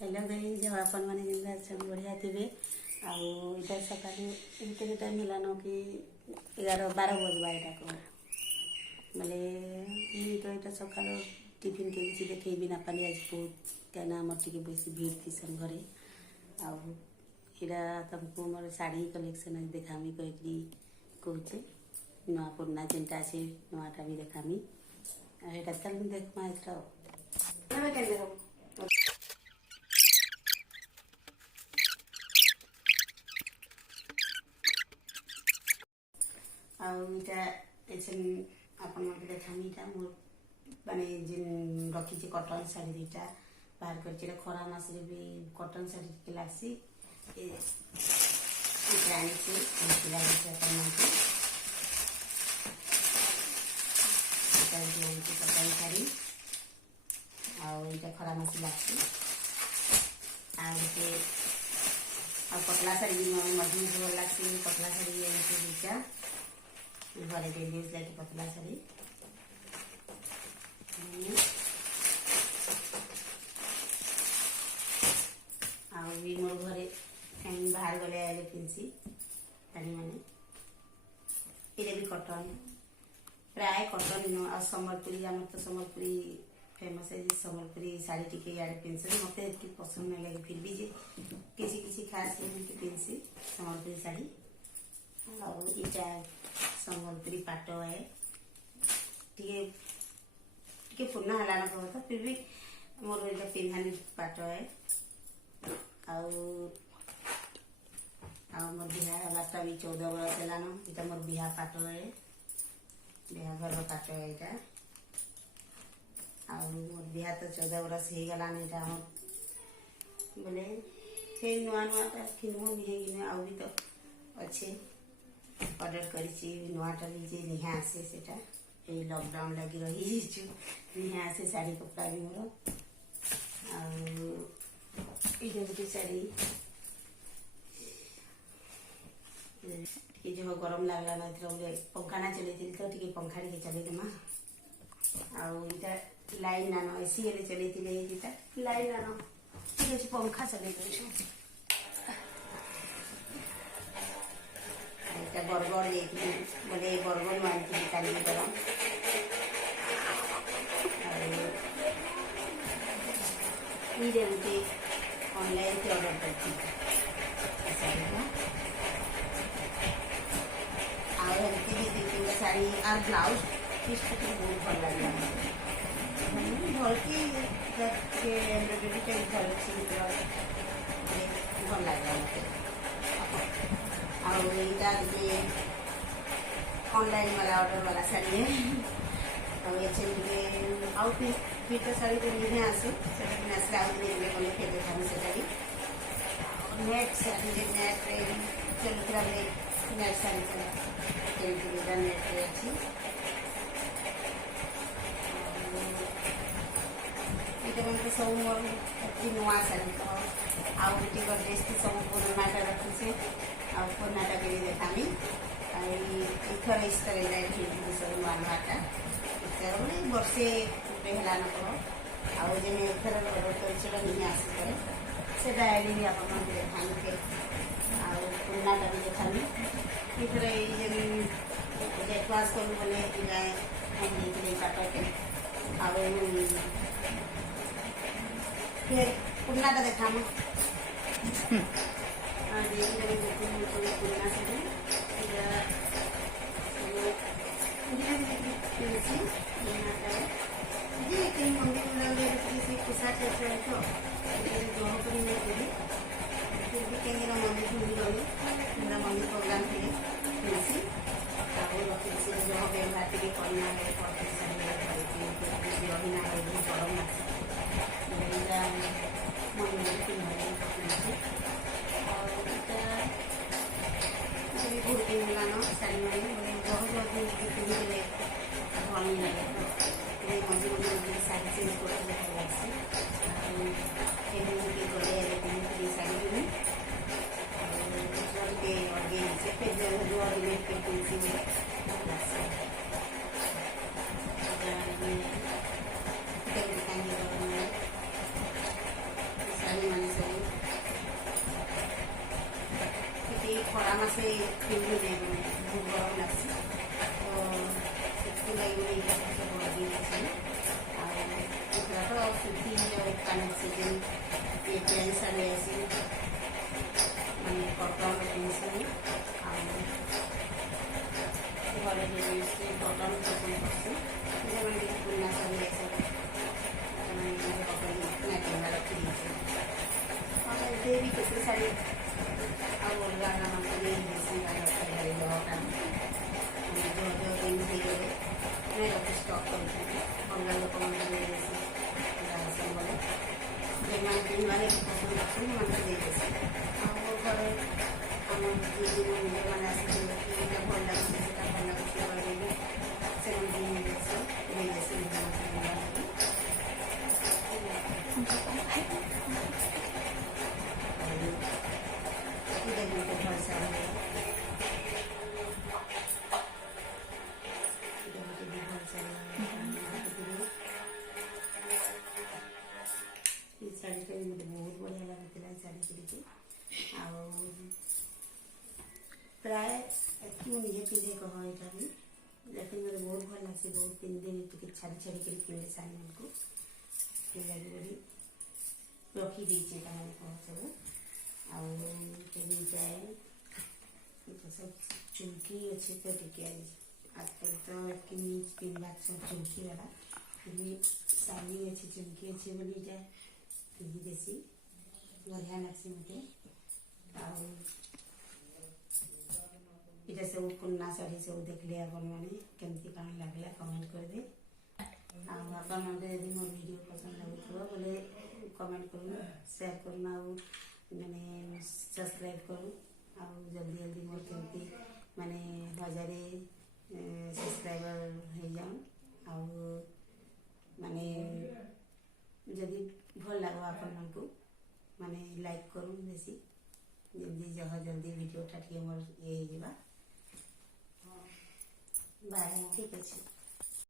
Hello गई जब अपन मैंने जिंदा सब बढ़िया थे आउ सका इतने टाइम है कि 11-12 बजवा यहाँ को बोले ये तो यहाँ सका टिफिन के किसी देखे भी ना पानी आज बहुत क्या आम टे बेस भीड़ थी सन घरे आईरा तुमको मोर शाढ़ी कलेक्शन आज देखामी कही कहे नुआ पुराना जेनटा अच्छे नुआटा भी देखामी यहाँ चल देखमा एथर आईटा आपण देखामी मोर माने जिन रखी कटन शाढ़ी दुईटा बाहर कर खरा मास भी कटन शाढ़ी टे लगसी कटन शाढ़ी आईटा खरा मास लगसी आ पतला शाढ़ी भी मझे भल लगसी पतला शाढ़ी दुईटा घरे डेली यूज लगे पतला शाढ़ी भी मोर घरे कहीं बाहर गले आए पिंसी शाढ़ी मैंने ये भी कटन प्राय कटन आ सम्बलपुरी आम तो सम्बलपुरी फेमस है सम्बलपुरी शाढ़ी टी इे पिंधे मत पसंद नहीं लगे फिर भी जे किसी किसी खास पिंधसी सम्बलपुरी शाढ़ी आईटा सम्बलपुरी पाट है टे पुराना है ना कह तो फिर भी मोर ये पिंधानी पाट है मोर बिहा बारटा भी 14 बरस है यहाँ मोर बिहा पाट है बिहा घर पाट है यहाँ मोर बिहा तो 14 बरस हो गलान यहाँ बोले फिर नुआ नुआटा किनमु निहे कि आउ भी तो अच्छे ऑर्डर करी नुआटा भी जे निहा आसे सेटा ए लॉकडाउन लगी रही निहा आसे शाढ़ी कपड़ा भी मोर गोटे शाढ़ी टे जो गरम लगला ना बोले पंखा ना चलती तो टे पंखा टे चलदेमा आईटा लाइन नान एसी हेल्ले चलती लाइन नान ठीक अच्छे पंखा चल बरगढ़ जाइए बोले बरगढ़ मानी काली गरम ये गोटे ऑनलाइन से ऑर्डर करती शाढ़ी और ब्लाउज पीस बहुत भल लगे भल की एम्ब्रॉयडरी टाइप भल लगे मत ऑनलाइन वाला ऑर्डर वाला शाढ़ी है आउ फिर तो शाढ़ी तो नहीं आसे आसले आउ गले फिर देखा शाढ़ी नेट शाढ़ी नेट चलुला बेले नेट शाढ़ी चलता नेट अच्छी ये सब मोर नुआ शाढ़ी तो आउ गोटे गड्रेज सब पुरानाटा रखी पुरानाटा के भी देखामी इथर इस तरह सब नुआ नुआटा बोले वर्षे है ना कह आउ जे एथर ऑर्डर कर नहीं आसी से भी आप देखामी पुरानाटा भी देखामी इथर जेट वाश करूँ बोले जाए पाटके फिर पुरानाटा देखामा पुराना शाढ़ी कहीं मंदिर किसी पोशाक है तो जह कर नहीं फिर भी कहीं मंदिर घूमी रही मेरा मंदिर प्रोग्राम थे मिलसी रखी जह व्यवहार टे करना है रहीना है गरम मंदिर पिंधे बहुत दिन होलान शाढ़ी मैंने बहुत पिंधे भल नहीं लगे तो मझे मझे शाढ़ी चेंज कर ମାସେ ପିନ୍ଧୁନେ ବହୁତ ଗରମ ଲାଗ୍ସି ତ ସେଥିଲାଗି ଏଇଟା ସେ ବଡ଼ ଦେଇଛି ଆଉ ଏଗୁଡ଼ା ତ ସୁତି କାନ ସିଜନ୍ ये पैंट साड़ी ऐसी मैंने कॉटन पेंसिल घरे कॉटन पसंद करती मैंने पुराना साड़ी ऐसे मैंने कॉटन रखी और ये भी कितनी सारी अब गाना मैंने जैसे जो जो दिन थी मैं रखी स्टॉक करती बंगाल लोग बोले ସେମାନେ ପିନ୍ଧବାରେ ପସନ୍ଦ କରୁଛନ୍ତି ମୋତେ ଦେଇଦେସି ଆଉ ଘରେ ଆମ ନିଜମାନେ ଆସିଥିଲେ ଏଇଟା ଭଲ ଲାଗୁଛି ସେଟା ଭଲ ଲାଗୁଛି କହିଲେ ସେମାନେ ଦେଇଦେସି ମୋତେ ଭଲ ଶାଢ଼ୀ शाढ़ीटा भी मतलब बहुत बढ़िया लगता शाढ़ी पिंधि प्राय मुझे पिंधे कह यहाँ भी लेकिन मतलब बहुत भल लगे बहुत पिंधे छाड़ी छाड़ी कर पिंधे शाढ़ी मान को लगे बोली रखी देचे सब जाए सब चुमकी अच्छे तो टिके आजकल तो पिंधा सब चुमकी वाला शादी अच्छी चुमकी अच्छी बोली जाए पिंधि देसी बढ़िया लगसी मत इटा सब पुन्ना साड़ी सब देखले अपन मैंने केमती कौन लगला कमेंट कर दे आपन मैंने यदि मोर वीडियो पसंद लगुथो बोले कमेंट करूँ शेयर करूँ मैंने सब्सक्राइब करूँ आ जल्दी जल्दी मोर केमती मैंने 1000 सब्सक्राइबर हो जाऊँ माने जदि भल लगे आपण मानक माने लाइक करूँ बेसी जल्दी जल्दी वीडियोटा मोर ये बाय ठीक अच्छे।